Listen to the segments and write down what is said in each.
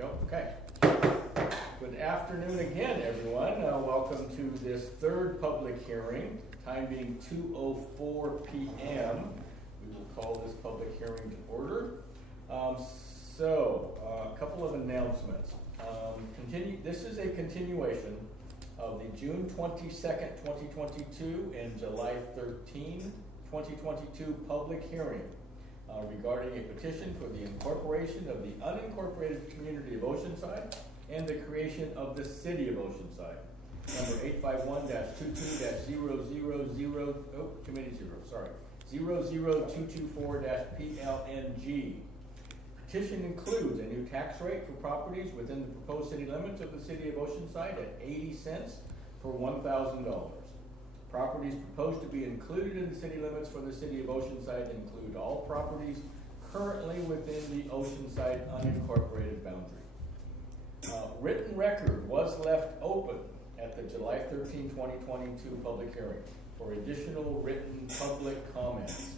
go. Okay. Good afternoon again, everyone. Welcome to this third public hearing, time being 2:04 p.m. We will call this public hearing to order. A couple of announcements. This is a continuation of the June 22nd, 2022 and July 13, 2022 public hearing regarding a petition for the incorporation of the unincorporated community of Oceanside and the creation of the city of Oceanside. Number 00224-PLNG. Petition includes a new tax rate for properties within the proposed city limits of the city of Oceanside at 80 cents for $1,000. Properties proposed to be included in the city limits for the city of Oceanside include all properties currently within the Oceanside unincorporated boundary. Written record was left open at the July 13, 2022 public hearing for additional written public comments.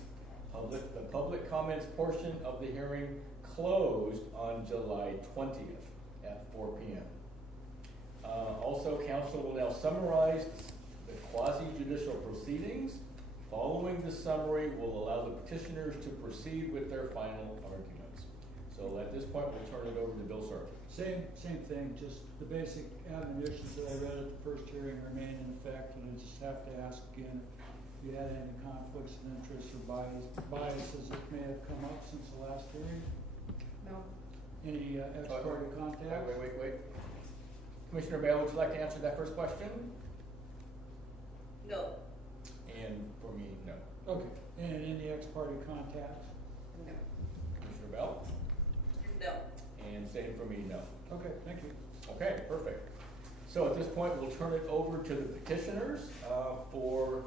The public comments portion of the hearing closed on July 20th at 4 p.m. Also, council will now summarize the quasi-judicial proceedings. Following the summary will allow the petitioners to proceed with their final arguments. So at this point, we'll turn it over to Bill Sargent. Same thing, just the basic admonitions that I read at the first hearing remain in effect, and I just have to ask again if you had any conflicts of interest or biases that may have come up since the last hearing. No. Any ex parte contact? Wait. Commissioner Bale, would you like to answer that first question? No. And for me, no. Okay. And any ex parte contacts? No. Commissioner Bell? No. And same for me, no. Okay, thank you. Okay, perfect. So at this point, we'll turn it over to the petitioners for.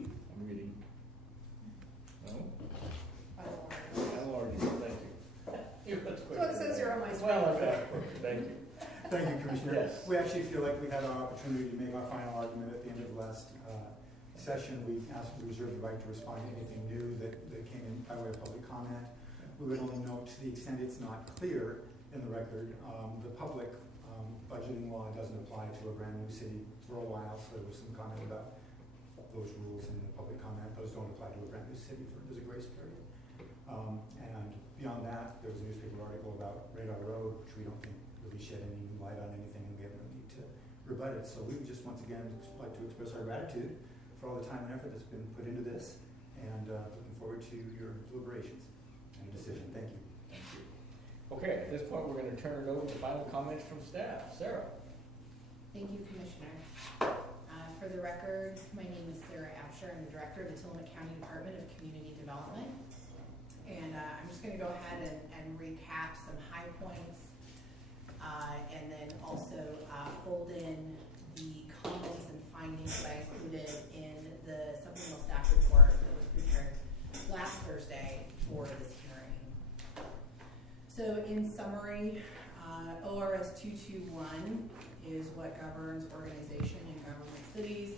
I'm reading. No? I'll already. Thank you. That's quick. So it says you're on my screen. Well, okay. Thank you. Thank you, Commissioner. Yes. We actually feel like we had our opportunity to make our final argument at the end of the last session. We reserved the right to respond to anything new that came in by way of public comment. We would only note, to the extent it's not clear in the record, the public budgeting law doesn't apply to a brand new city for a while, so there was some comment about those rules in the public comment. Those don't apply to a brand new city. There's a grace period. And beyond that, there was a newspaper article about Radar Road, which we don't think really shed any light on anything, and we have no need to rebut it. So we would just once again like to express our gratitude for all the time and effort that's been put into this, and looking forward to your deliberations and decision. Thank you. Thank you. Okay, at this point, we're going to turn it over to final comments from staff. Sarah. Thank you, Commissioner. For the record, my name is Sarah Absher. I'm the Director of the Tillamook County Department of Community Development. And I'm just going to go ahead and recap some high points and then also fold in the comments and findings that I included in the supplemental staff report that was prepared last Thursday for this hearing. So in summary, ORS 221 is what governs organization in government cities.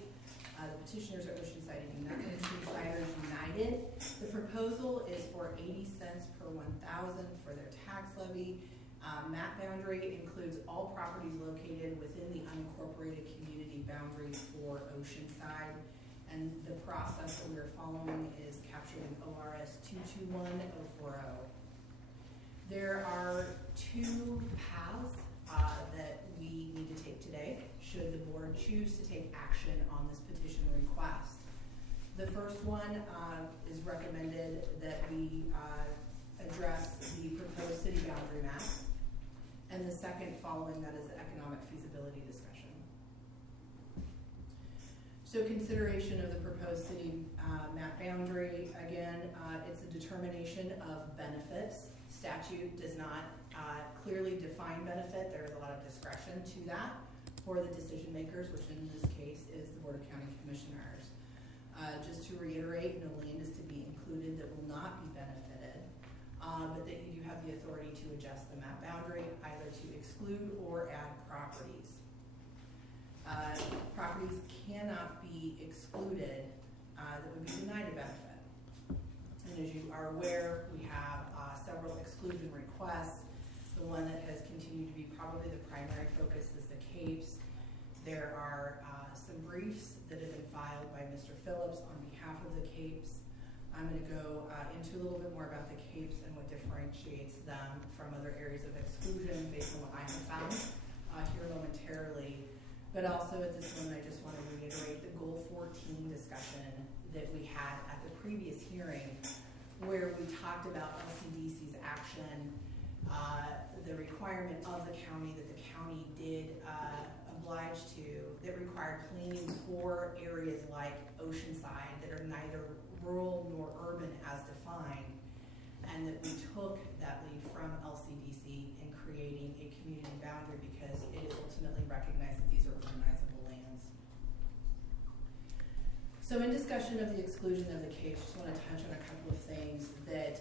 The petitioners are Oceansiders United. The proposal is for 80 cents per 1,000 for their tax levy. Map boundary includes all properties located within the unincorporated community boundaries for Oceanside. And the process that we are following is captured in ORS 221040. There are two paths that we need to take today should the board choose to take action on this petition request. The first one is recommended that we address the proposed city boundary map, and the second following that is the economic feasibility discussion. So consideration of the proposed city map boundary, again, it's a determination of benefits. Statute does not clearly define benefit. There is a lot of discretion to that for the decision makers, which in this case is the Board of County Commissioners. Just to reiterate, no land is to be included that will not be benefited, but that you do have the authority to adjust the map boundary, either to exclude or add properties. Properties cannot be excluded that would be denied a benefit. And as you are aware, we have several exclusion requests. The one that has continued to be probably the primary focus is the Capes. There are some briefs that have been filed by Mr. Phillips on behalf of the Capes. I'm going to go into a little bit more about the Capes and what differentiates them from other areas of exclusion based on what I have found here momentarily. But also at this moment, I just want to reiterate the Goal 14 discussion that we had at the previous hearing, where we talked about LCDC's action, the requirement of the county that the county did oblige to, that required planning for areas like Oceanside that are neither rural nor urban as defined, and that we took that lead from LCDC in creating a community boundary because it is ultimately recognized that these are urbanizable lands. So in discussion of the exclusion of the Capes, just want to touch on a couple of things that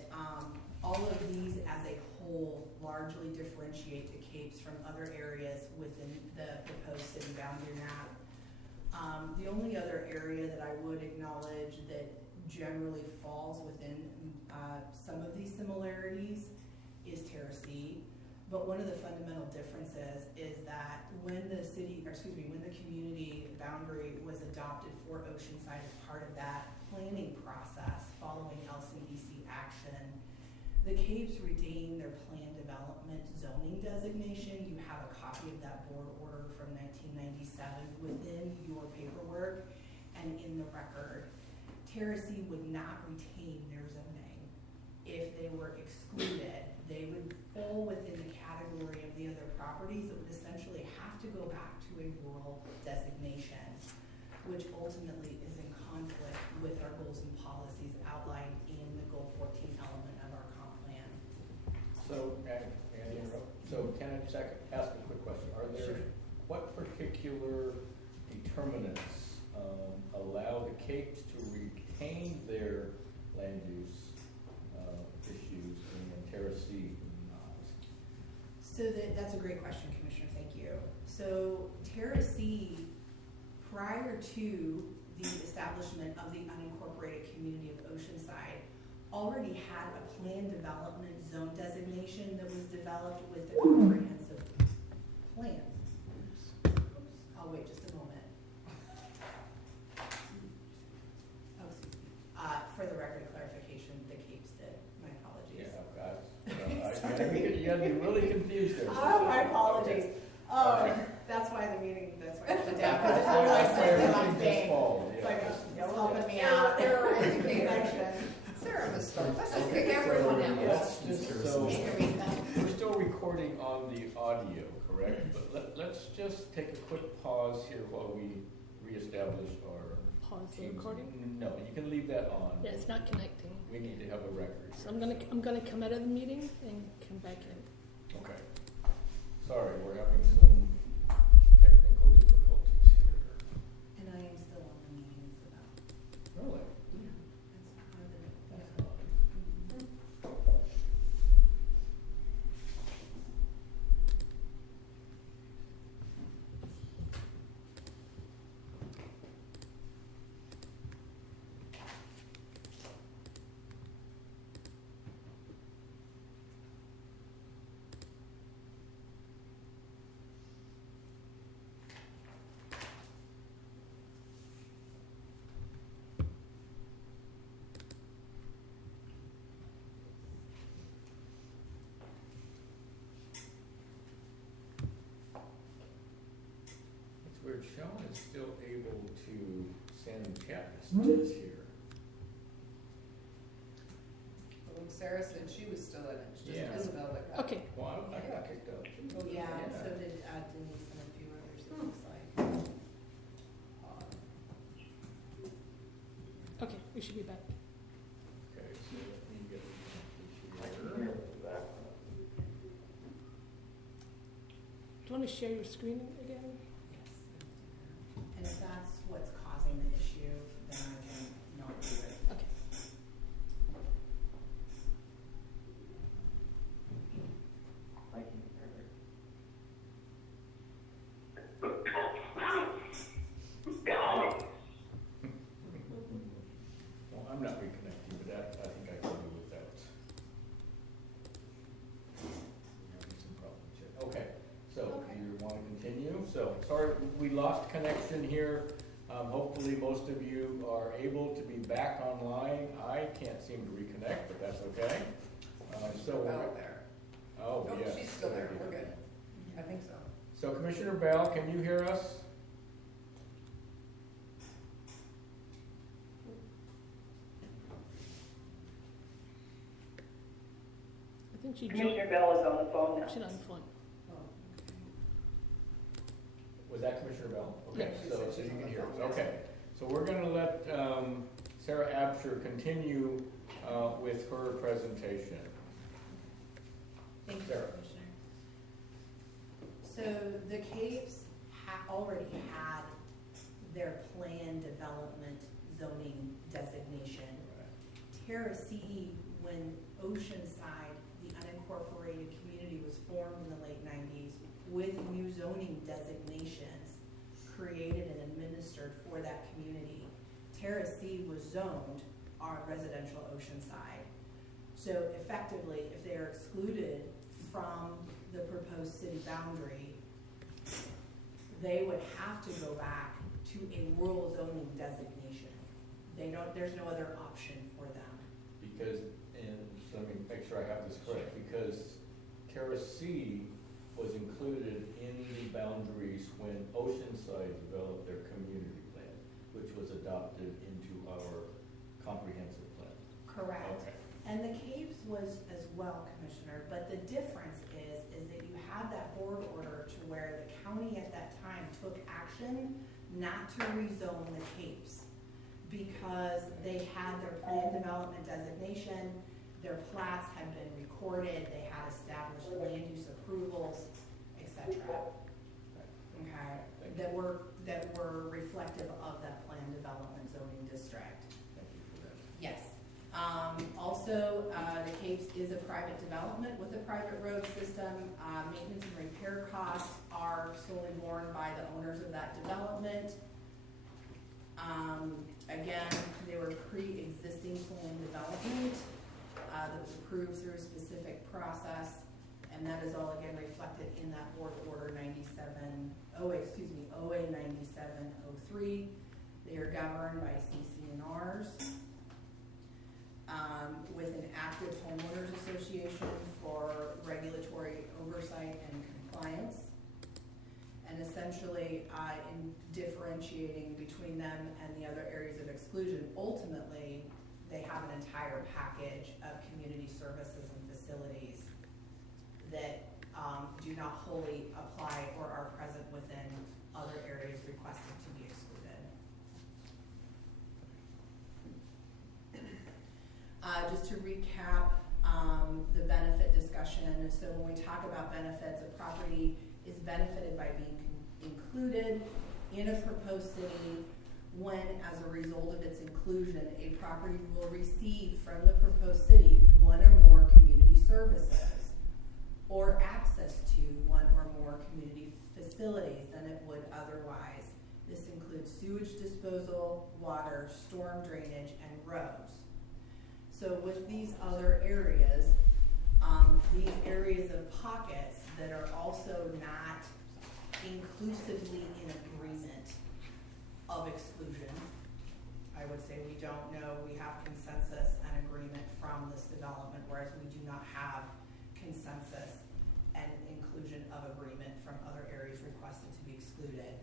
all of these as a whole largely differentiate the Capes from other areas within the proposed city boundary map. The only other area that I would acknowledge that generally falls within some of these similarities is Terracea. But one of the fundamental differences is that when the community boundary was adopted for Oceanside as part of that planning process following LCDC action, the Capes retain their plan development zoning designation. You have a copy of that board order from 1997 within your paperwork and in the record. Terracea would not retain their zoning. If they were excluded, they would fall within the category of the other properties that would essentially have to go back to a rural designation, which ultimately is in conflict with our goals and policies outlined in the Goal 14 element of our comp plan. So, Andy, so can I just ask a quick question? Are there, Sure. what particular determinants allow the Capes to retain their land use issues and Terracea not? So that's a great question, Commissioner, thank you. So Terracea, prior to the establishment of the unincorporated community of Oceanside, already had a planned development zone designation that was developed with the comprehensive plan. Oops. I'll wait just a moment. Oh, excuse me. For the record clarification, the Capes did. My apologies. You got me really confused there. Oh, my apologies. Oh, Okay. that's why the meeting, that's why I shut down, because it totally said the wrong thing. It's like, it's helping me out. Error education. Connection. Sarah must start. Let's just kick everyone out. Let's just, so, Make a reset. we're still recording on the audio, correct? But let's just take a quick pause here while we reestablish our Pause the teams. recording? No, you can leave that on. Yeah, it's not connecting. We need to have a record. So I'm gonna come out of the meeting and come back in. Okay. Sorry, we're having some technical difficulties here. And I am still on the meeting, so that, Really? yeah, that's part of it. That's Yeah. odd. It's weird, Sean is still able to send chat messages here. Well, Sarah said she was still in it. She Yeah. just Isabel that got. Okay, Well, I got kicked out too. Yeah, Yeah. so did Denise and a few others, it looks like. okay, we should be back. Okay, so let me get the here. Do you want to share your screen again? Yes. And if that's what's causing the issue, then I can not do it. Okay. Well, I'm not reconnecting, but that, I think I can do without. So, sorry, we lost connection here. Hopefully, most of you are able to be back online. I can't seem to reconnect, but that's okay. So, Bell there. oh, Oh, yes. she's still there, we're good. I think so. So Commissioner Bell, can you hear us? I think she Commissioner joined. Bell is on the phone now. She's on the phone. Was that Commissioner Bell? Yeah. Okay, so you can hear us. Okay, so we're gonna let Sarah Absher continue with her presentation. Thank you, Sarah. Commissioner. So the Capes already had their plan development zoning designation. Terra CE, when Oceanside, the unincorporated community, was formed in the late 90s with new zoning designations created and administered for that community. Terra C was zoned on residential Oceanside. So effectively, if they are excluded from the proposed city boundary, they would have to go back to a rural zoning designation. There's no other option for them. Because, and so let me make sure I have this correct, because Terra C was included in the boundaries when Oceanside developed their community plan, which was adopted into our comprehensive plan. Correct. Okay. And the Capes was as well, Commissioner, but the difference is that you have that board order to where the county at that time took action not to rezone the Capes because they had their plan development designation, their plats had been recorded, they had established land use approvals, etc. Okay, that were reflective of that plan development zoning district. Thank you for that. Yes. Also, the Capes is a private development with a private road system. Maintenance and repair costs are solely borne by the owners of that development. Again, they were pre-existing plan development that was approved through a specific process, and that is all again reflected in that board order OA 9703. They are governed by CC&Rs. With an active homeowners association for regulatory oversight and compliance. And essentially, in differentiating between them and the other areas of exclusion, ultimately, they have an entire package of community services and facilities that do not wholly apply or are present within other areas requested to be excluded. Just to recap the benefit discussion, so when we talk about benefits, a property is benefited by being included in a proposed city when, as a result of its inclusion, a property will receive from the proposed city one or more community services or access to one or more community facilities than it would otherwise. This includes sewage disposal, water, storm drainage, and roads. So with these other areas, these areas of pockets that are also not inclusively in agreement of exclusion, I would say we don't know, we have consensus and agreement from this development, whereas we do not have consensus and inclusion of agreement from other areas requested to be excluded.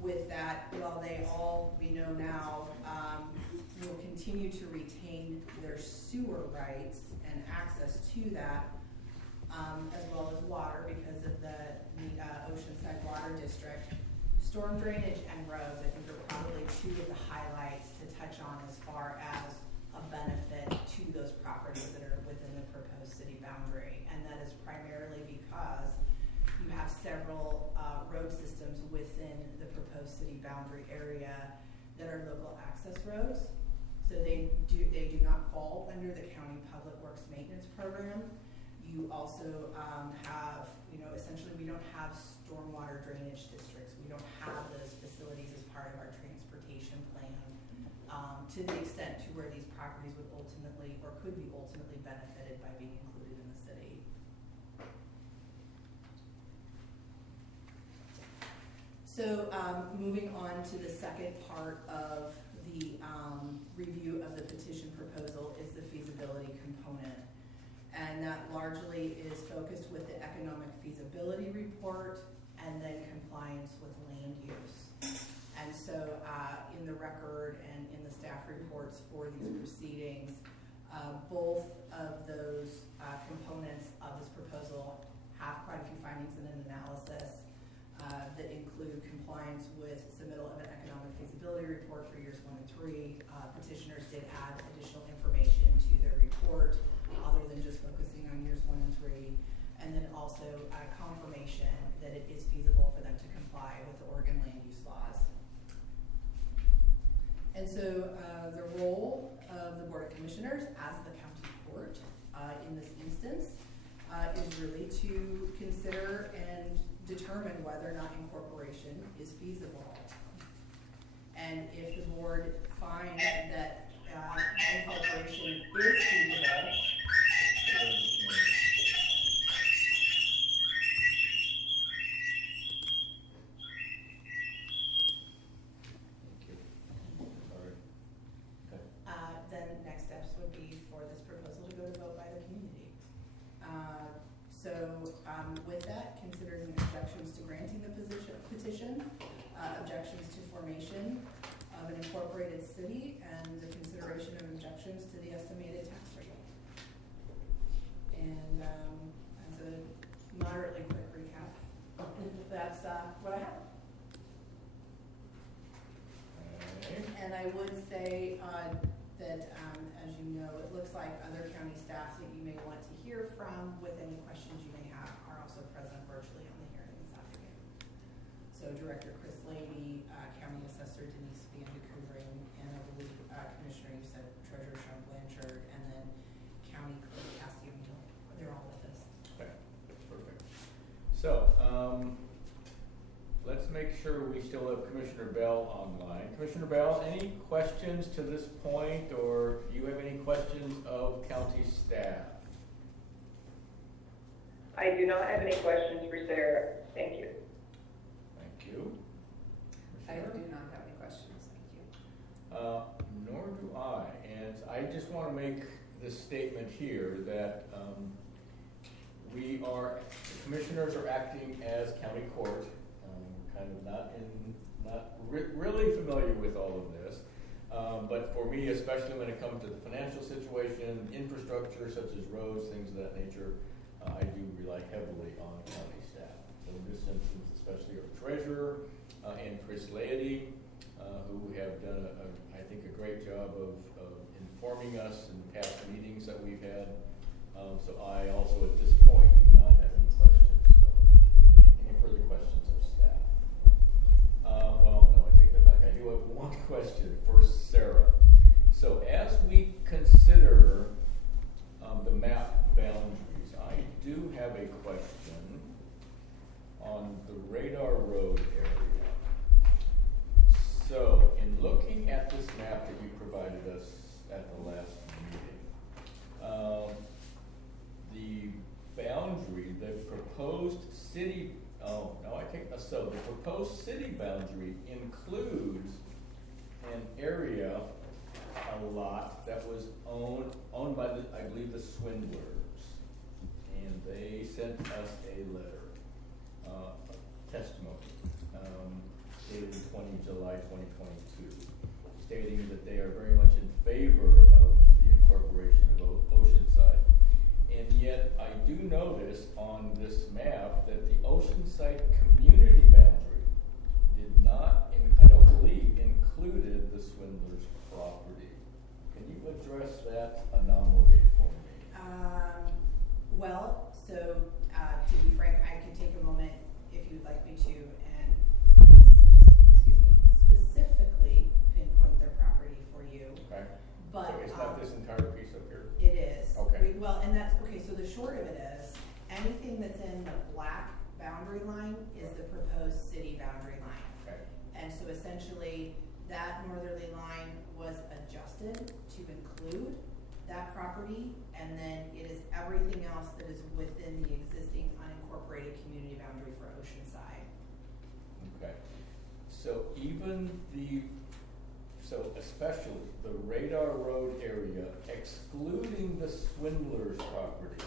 With that, while they all, we know now, will continue to retain their sewer rights and access to that, as well as water because of the Oceanside Water District. Storm drainage and roads, I think, are probably two of the highlights to touch on as far as a benefit to those properties that are within the proposed city boundary. And that is primarily because you have several road systems within the proposed city boundary area that are local access roads. So they do not fall under the county public works maintenance program. You also have, essentially we don't have stormwater drainage districts. We don't have those facilities as part of our transportation plan to the extent to where these properties would ultimately or could be ultimately benefited by being included in the city. So, moving on to the second part of the, review of the petition proposal is the feasibility component. And that largely is focused with the economic feasibility report and then compliance with land use. And so, in the record and in the staff reports for these proceedings, both of those, components of this proposal have quite a few findings and an analysis that include compliance with submittal of an economic feasibility report for years 1 and 3. Petitioners did add additional information to their report other than just focusing on years 1 and 3. And then also confirmation that it is feasible for them to comply with the Oregon land use laws. And so the role of the Board of Commissioners as the county court in this instance is really to consider and determine whether or not incorporation is feasible. And if the board finds that incorporation is feasible, then next steps would be for this proposal to go to vote by the community. With that, considering objections to granting the petition, objections to formation of an incorporated city, and the consideration of objections to the estimated tax rate. And as a moderately quick recap, that's what I have. And I would say that, as you know, it looks like other county staffs that you may want to hear from with any questions you may have are also present virtually on the hearing this afternoon. So Director Chris Lady, County Assessor Denise Van de Koovering, and I believe Commissioner, you said Treasurer Sean Blanchard, and then County Clerk Cassie O'Neill. They're all with us. Okay, that's perfect. So, let's make sure we still have Commissioner Bell online. Commissioner Bell, any questions to this point, or do you have any questions of county staff? I do not have any questions for Sarah. Thank you. Thank you. I do Commissioner? not have any questions, thank you. Nor do I. And I just want to make this statement here that we are, the commissioners are acting as county court. Kind of not really familiar with all of this. But for me, especially when it comes to the financial situation, infrastructure such as roads, things of that nature, I do rely heavily on county staff. So in this instance, especially our treasurer and Chris Laity, who have done, I think, a great job of informing us in past meetings that we've had. So I also, at this point, do not have any questions. Any further questions of staff? Well, no, I take that back. I do have one question for Sarah. So as we consider the map boundaries, I do have a question on the Radar Road area. So in looking at this map that you provided us at the last meeting, the boundary, the proposed city, so the proposed city boundary includes an area, a lot that was owned by the, I believe, the Swindlers. And they sent us a letter, testimony, dated July 2022, stating that they are very much in favor of the incorporation of Oceanside. And yet, I do notice on this map that the Oceanside community boundary did not, I don't believe, included the Swindlers' property. Can you address that anomaly for me? Well, so to be frank, I could take a moment if you'd like me to, and specifically pinpoint their property for you. Okay. But So it's not this entire piece up here? it is. Okay. And that's okay. So the short of it is, anything that's in the black boundary line is the proposed city boundary line. Okay. And so essentially, that northerly line was adjusted to include that property, and then it is everything else that is within the existing unincorporated community boundary for Oceanside. Okay, so especially the Radar Road area, excluding the Swindler's property,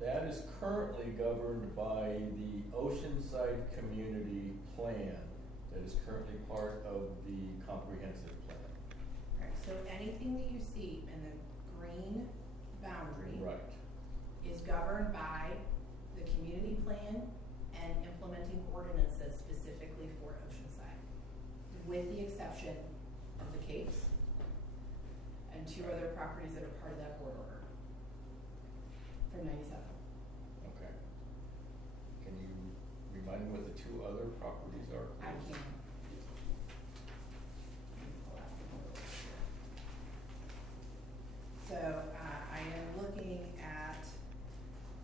that is currently governed by the Oceanside Community Plan that is currently part of the comprehensive plan. Alright, so anything that you see in the green boundary Right, is governed by the community plan and implementing ordinances specifically for Oceanside, with the exception of the Capes and 2 other properties that are part of that board order from 97. okay. Can you remind me what the 2 other properties are? I please? can. So, I am looking at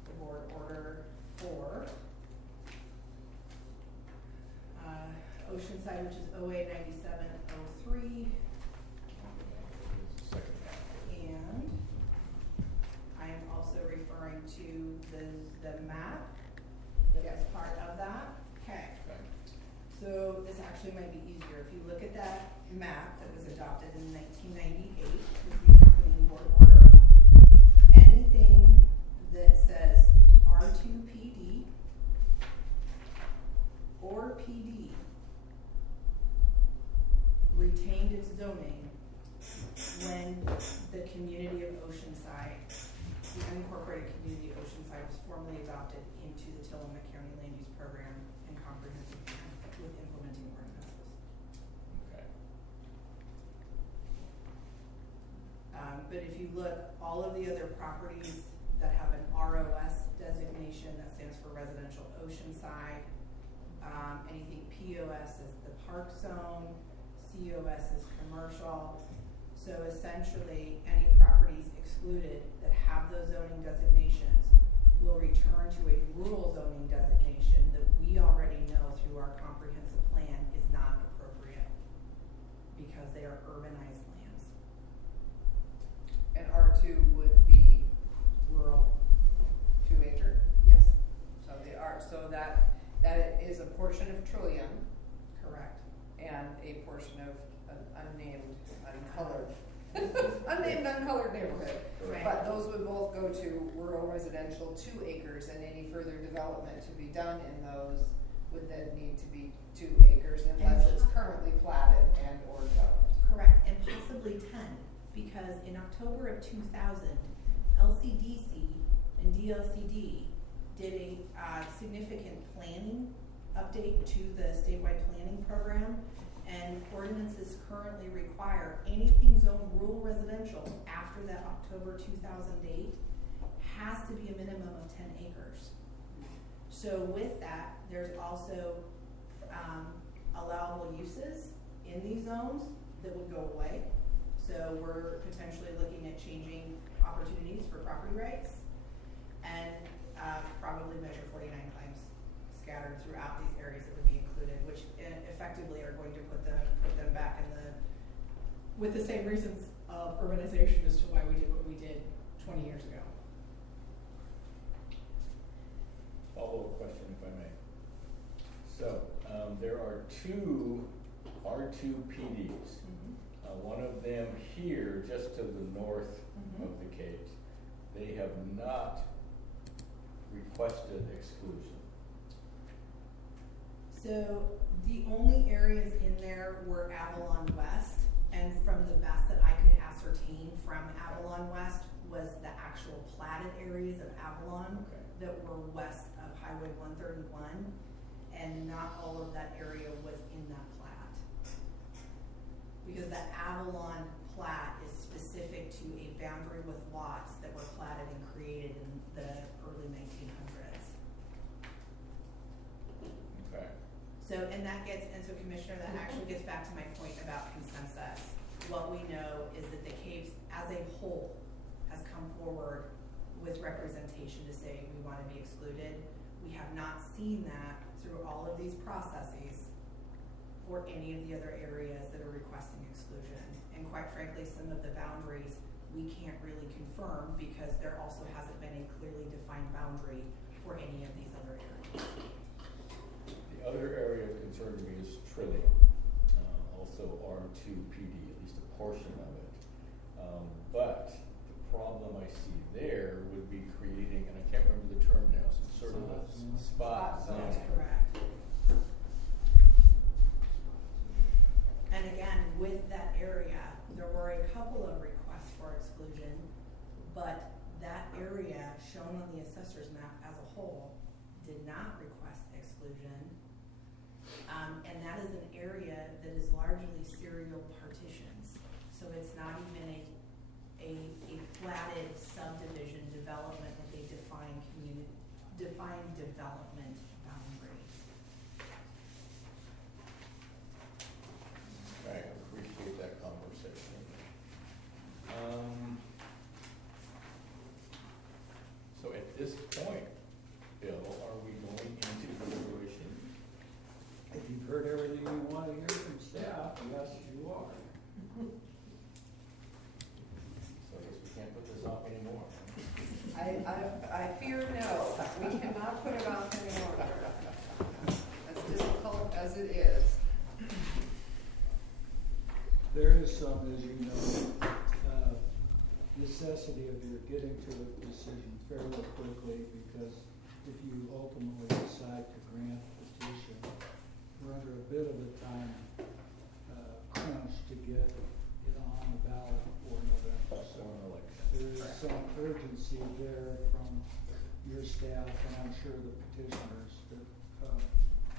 the board order for Oceanside, which is OA 9703, Second half. and I am also referring to the map that was part of that. Okay. Okay. So this actually might be easier. If you look at that map that was adopted in 1998 with the accompanying board order, anything that says R2PD or PD retained its zoning when the community of Oceanside, the unincorporated community of Oceanside, was formally adopted into the Tillamook County Land Use Program and Comprehensive Plan with implementing ordinances. Okay. But if you look, all of the other properties that have an ROS designation, that stands for Residential Oceanside, anything POS is the park zone, COS is commercial. So essentially, any properties excluded that have those zoning designations will return to a rural zoning designation that we already know through our comprehensive plan is not appropriate because they are urbanized lands. And R2 would be Rural, 2 acre, yes, so that is a portion of Trillium correct. and a portion of an unnamed, uncolored neighborhood. Right. But those would both go to rural residential 2 acres, and any further development to be done in those would then need to be 2 acres unless it's currently platted and or developed. Correct, and possibly 10, because in October of 2000, LCDC and DLCD did a significant planning update to the statewide planning program, and ordinances currently require anything zoned rural residential after that October 2000 date has to be a minimum of 10 acres. So with that, there's also allowable uses in these zones that would go away. So we're potentially looking at changing opportunities for property rights and probably measure 49 claims scattered throughout these areas that would be included, which effectively are going to put them back in with the same reasons of urbanization as to why we did what we did 20 years ago. Follow-up question, if I may. So, there are 2 R2 PDs. One of them here, just to the north of the Capes, they have not requested exclusion. So the only areas in there were Avalon West, and from the best that I could ascertain from Avalon West was the actual platted areas of Avalon that were west of Highway 131, and not all of that area was in that plat. Because the Avalon plat is specific to a boundary with lots that were platted and created in the early 1900s. Okay. So, so Commissioner, that actually gets back to my point about consensus. What we know is that the Capes as a whole has come forward with representation to say we want to be excluded. We have not seen that through all of these processes for any of the other areas that are requesting exclusion. And quite frankly, some of the boundaries we can't really confirm because there also hasn't been a clearly defined boundary for any of these other areas. The The other area of concern to me is Trillium, also R2 PD, at least a portion of it. But the problem I see there would be creating, and I can't remember the term now, some sort of a spot Spot zone. That's zone. correct. And again, with that area, there were a couple of requests for exclusion, but that area shown on the assessor's map as a whole did not request exclusion. And that is an area that is largely serial partitions. So it's not even a platted subdivision development with a defined development boundary. I appreciate that conversation. So at this point, Bill, are we going into deliberation? If you've heard everything you want to hear from staff, yes, you are. So I guess we can't put this off anymore. I fear no, we cannot put it off any longer. As difficult as it is. There is some, as you know, necessity of your getting to a decision fairly quickly, because if you ultimately decide to grant a petition, we're under a bit of a time crunch to get it on the ballot before November. So Or an election. there is some urgency there from your staff, and I'm sure the petitioners, that,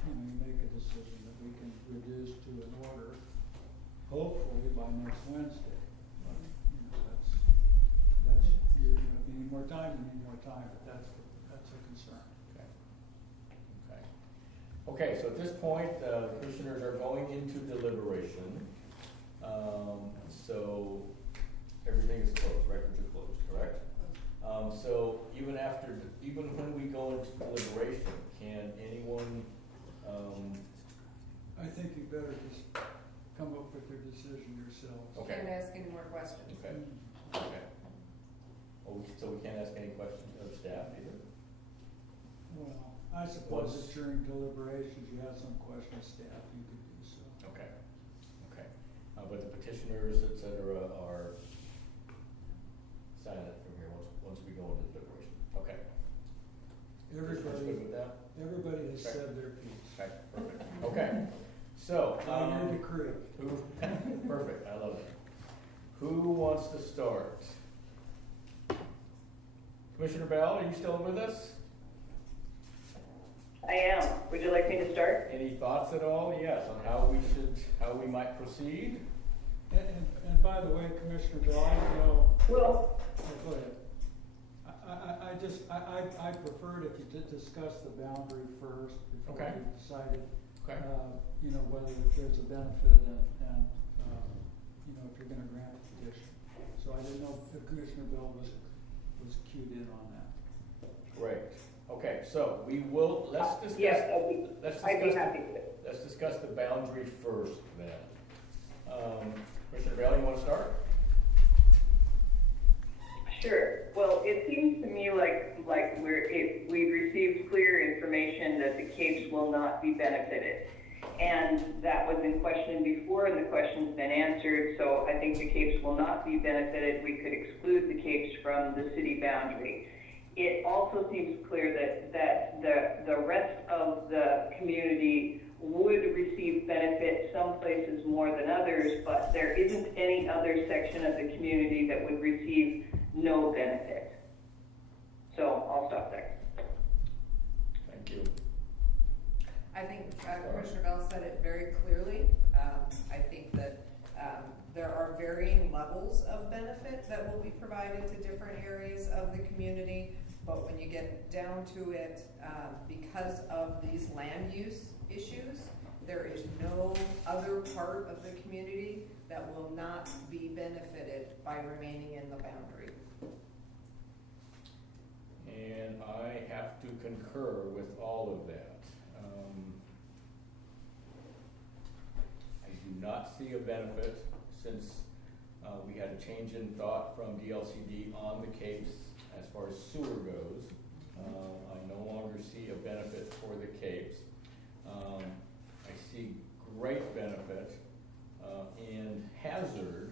you make a decision that we can reduce to an order, hopefully by next Wednesday. But, you're, if you need more time, but that's a concern. Okay. Okay. Okay, so at this point, the commissioners are going into deliberation. So everything is closed, records are closed, correct? So even when we go into deliberation, can anyone, I think you better just come up with your decision yourselves. Okay. Can't ask any more questions. okay, okay. So we can't ask any questions of staff either? Well, I suppose if during deliberations you have some questions, staff, you could do so. Okay, okay. But the petitioners, et cetera, are silent from here once we go into deliberation. Okay. Everybody's good with that? Everybody has Okay. said their piece. Okay, perfect. Okay, so, By your decree. perfect, I love it. Who wants to start? Commissioner Bell, are you still with us? I am. Would you like me to start? Any thoughts at all? Yes, on how we might proceed? And by the way, Commissioner Bill, I know, Well, go ahead. I preferred if you did discuss the boundary first before Okay. you decided, Okay. whether there's a benefit and, if you're gonna grant a petition. So I didn't know if Commissioner Bill was cued in on that. Great. Okay, so let's discuss. yes, I'd be happy to. Let's discuss the boundary first then. Commissioner Bell, you want to start? Sure. Well, it seems to me like we've received clear information that the capes will not be benefited. And that was in question before, and the question's been answered, so I think the capes will not be benefited. We could exclude the capes from the city boundary. It also seems clear that the rest of the community would receive benefit, some places more than others, but there isn't any other section of the community that would receive no benefit. So I'll stop there. Thank you. I think Commissioner Bell said it very clearly. I think that there are varying levels of benefit that will be provided to different areas of the community, but when you get down to it, because of these land use issues, there is no other part of the community that will not be benefited by remaining in the boundary. And I have to concur with all of that. I do not see a benefit since we had a change in thought from DLCD on the capes as far as sewer goes. I no longer see a benefit for the capes. I see great benefit, and hazard,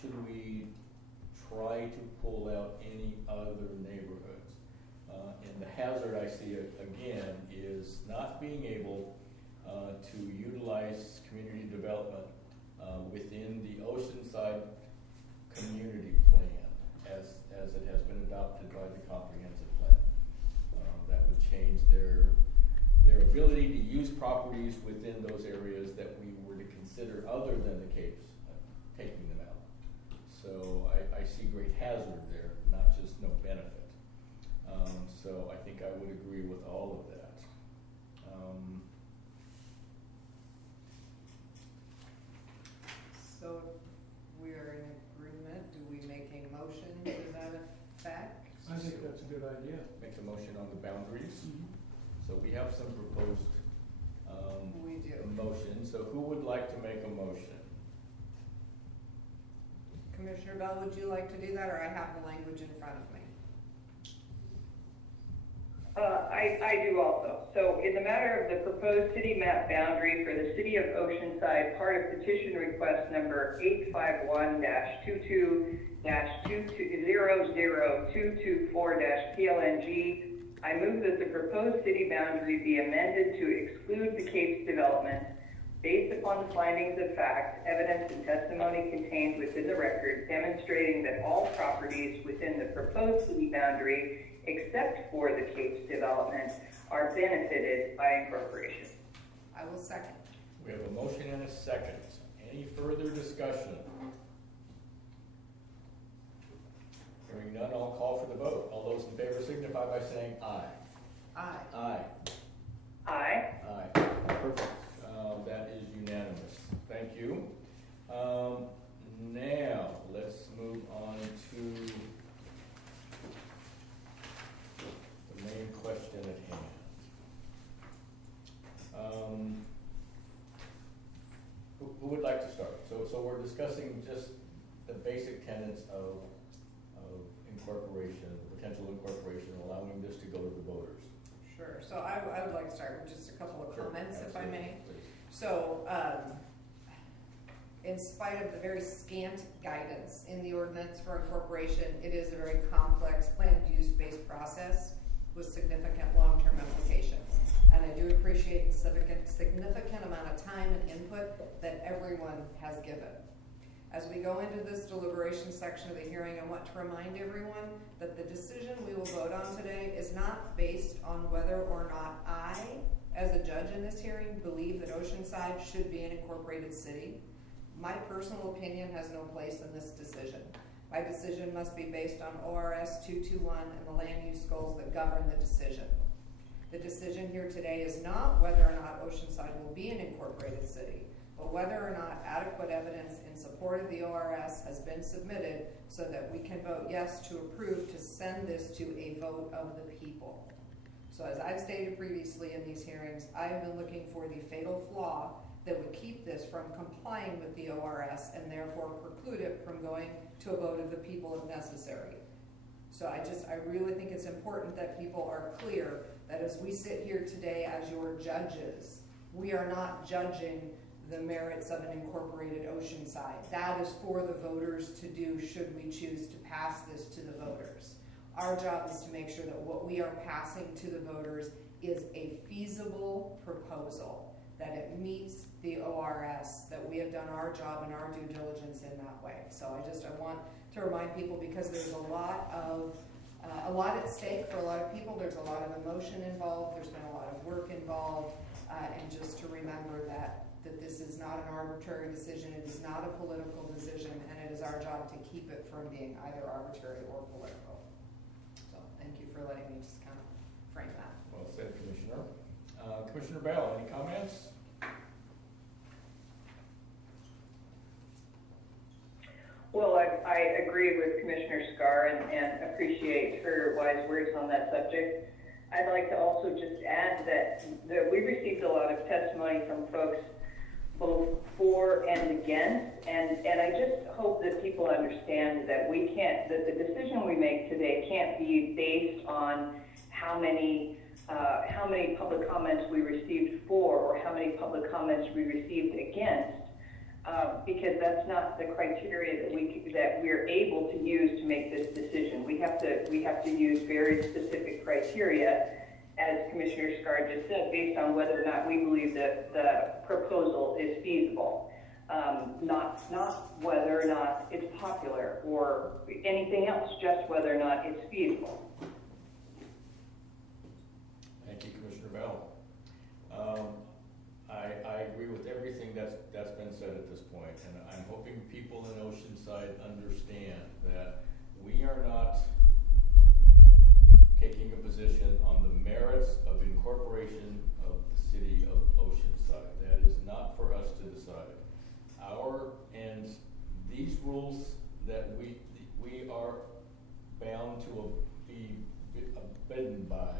should we try to pull out any other neighborhoods? And the hazard I see again is not being able to utilize community development within the Oceanside community plan as it has been adopted by the comprehensive plan. That would change their ability to use properties within those areas that we were to consider other than the Capes, taking them out. So I see great hazard there, not just no benefit. So I think I would agree with all of that. So if we are in agreement, do we make a motion to that effect? I think that's a good idea. Make a motion on the boundaries. So we have some proposed We do. motions. So who would like to make a motion? Commissioner Bell, would you like to do that, or I have the language in front of me? I do also. So in the matter of the proposed city map boundary for the city of Oceanside, part of petition request number 851-22-00224-PLNG, I move that the proposed city boundary be amended to exclude the Capes development based upon the findings of fact, evidence, and testimony contained within the record demonstrating that all properties within the proposed city boundary, except for the Capes development, are benefited by Incorporation. I will second. We have a motion and a second. Any further discussion? Hearing none, I'll call for the vote. All those in favor signify by saying aye. Aye. Aye. Aye. Aye. Perfect. That is unanimous. Thank you. Now, let's move on to the main question at hand. Who would like to start? So we're discussing just the basic tenets of incorporation, the potential incorporation, allowing this to go to the voters. Sure. So I would like to start with just a couple of Sure, comments, if I absolutely, may. please. So, in spite of the very scant guidance in the ordinance for incorporation, it is a very complex planned use-based process with significant long-term implications. And I do appreciate the significant amount of time and input that everyone has given. As we go into this deliberation section of the hearing, I want to remind everyone that the decision we will vote on today is not based on whether or not I, as a judge in this hearing, believe that Oceanside should be an incorporated city. My personal opinion has no place in this decision. My decision must be based on ORS 221 and the land use goals that govern the decision. The decision here today is not whether or not Oceanside will be an incorporated city, but whether or not adequate evidence in support of the ORS has been submitted so that we can vote yes to approve to send this to a vote of the people. So as I've stated previously in these hearings, I have been looking for the fatal flaw that would keep this from complying with the ORS and therefore preclude it from going to a vote of the people if necessary. So I really think it's important that people are clear that as we sit here today as your judges, we are not judging the merits of an incorporated Oceanside. That is for the voters to do should we choose to pass this to the voters. Our job is to make sure that what we are passing to the voters is a feasible proposal, that it meets the ORS, that we have done our job and our due diligence in that way. So I want to remind people, because there's a lot at stake for a lot of people. There's a lot of emotion involved. There's been a lot of work involved, and just to remember that this is not an arbitrary decision. It is not a political decision, and it is our job to keep it from being either arbitrary or political. So thank you for letting me just kind of frame that. Well said, Commissioner. Commissioner Bell, any comments? Well, I agree with Commissioner Scar and appreciate her wise words on that subject. I'd like to also just add that we received a lot of testimony from folks both for and against, and I just hope that people understand that that the decision we make today can't be based on how many how many public comments we received for or how many public comments we received against, because that's not the criteria that we're able to use to make this decision. We have to use very specific criteria, as Commissioner Scar just said, based on whether or not we believe that the proposal is feasible, not whether or not it's popular or anything else, just whether or not it's feasible. Thank you, Commissioner Bell. I agree with everything that's been said at this point, and I'm hoping people in Oceanside understand that we are not taking a position on the merits of incorporation of the city of Oceanside. That is not for us to decide. And these rules that we are bound to be abidden by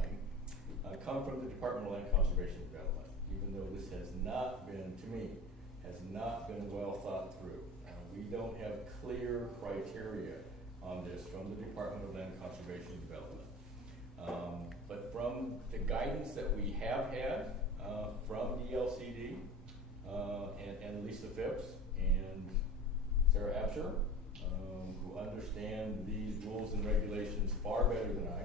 come from the Department of Land Conservation and Development, even though this has not been, to me, has not been well thought through. We don't have clear criteria on this from the Department of Land Conservation and Development. But from the guidance that we have had from DLCD and Lisa Phipps and Sarah Absher, who understand these rules and regulations far better than I,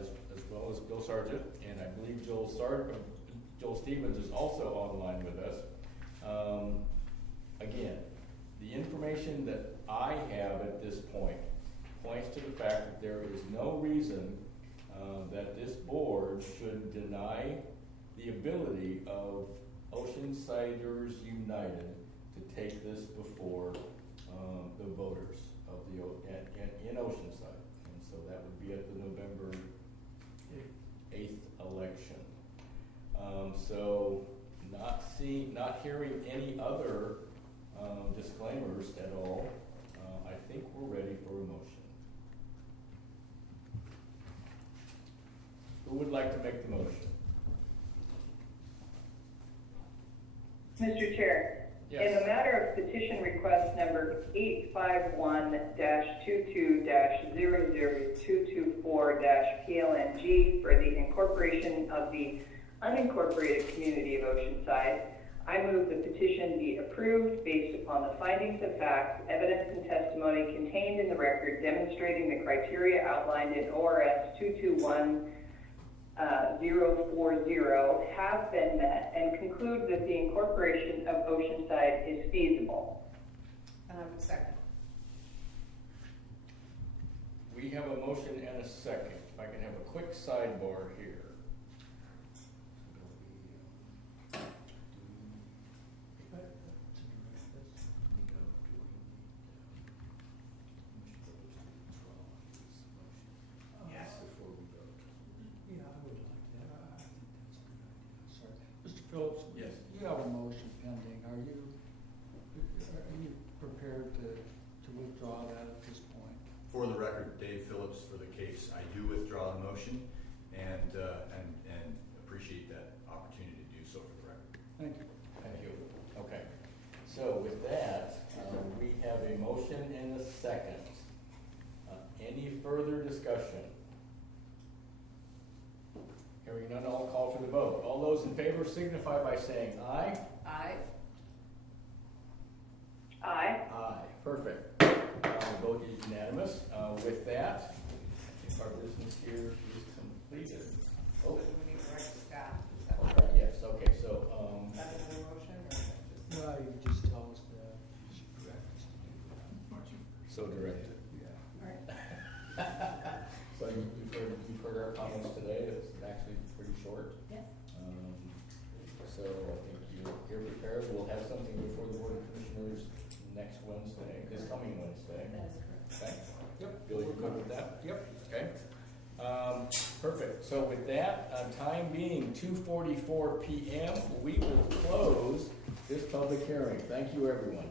as well as Bill Sargent, and I believe Joel Stevens is also online with us. Again, the information that I have at this point points to the fact that there is no reason that this board should deny the ability of Oceansiders United to take this before the voters of in Oceanside. And so that would be at the November 8th election. So not hearing any other disclaimers at all, I think we're ready for a motion. Who would like to make the motion? Mr. Chair, Yes. in the matter of petition request number 851-22-00224-PLNG for the incorporation of the unincorporated community of Oceanside, I move the petition be approved based upon the findings of fact, evidence, and testimony contained in the record demonstrating the criteria outlined in ORS 221-040 have been met, and conclude that the incorporation of Oceanside is feasible. Second. We have a motion and a second. If I can have a quick sidebar here. Yes. Before we vote. Yeah, I would like that. I think that's a good idea. Sorry. Mr. Phillips? Yes. You have a motion pending. Are you prepared to withdraw that at this point? For the record, Dave Phillips for the case. I do withdraw the motion and appreciate that opportunity to do so for the record. Thank you. Thank you. Okay. So with that, we have a motion and a second. Any further discussion? Hearing none, I'll call for the vote. All those in favor signify by saying aye. Aye. Aye. Aye. Perfect. The vote is unanimous. With that, I think our business here is completed. So Oh, do we need to direct staff? Is that okay, yes, okay, so, is that another motion or is that just? Well, you just tell us that. You should direct us to do that. so directed. Yeah. All right. So you've heard our comments today. It's actually pretty short. Yes. So I think you're prepared. We'll have something before the Board of Commissioners next Wednesday, this coming Wednesday. That is correct. Okay? Yep. Bill, you good with that? Yep. Okay. Perfect. So with that, time being 2:44 p.m., we will close this public hearing. Thank you, everyone.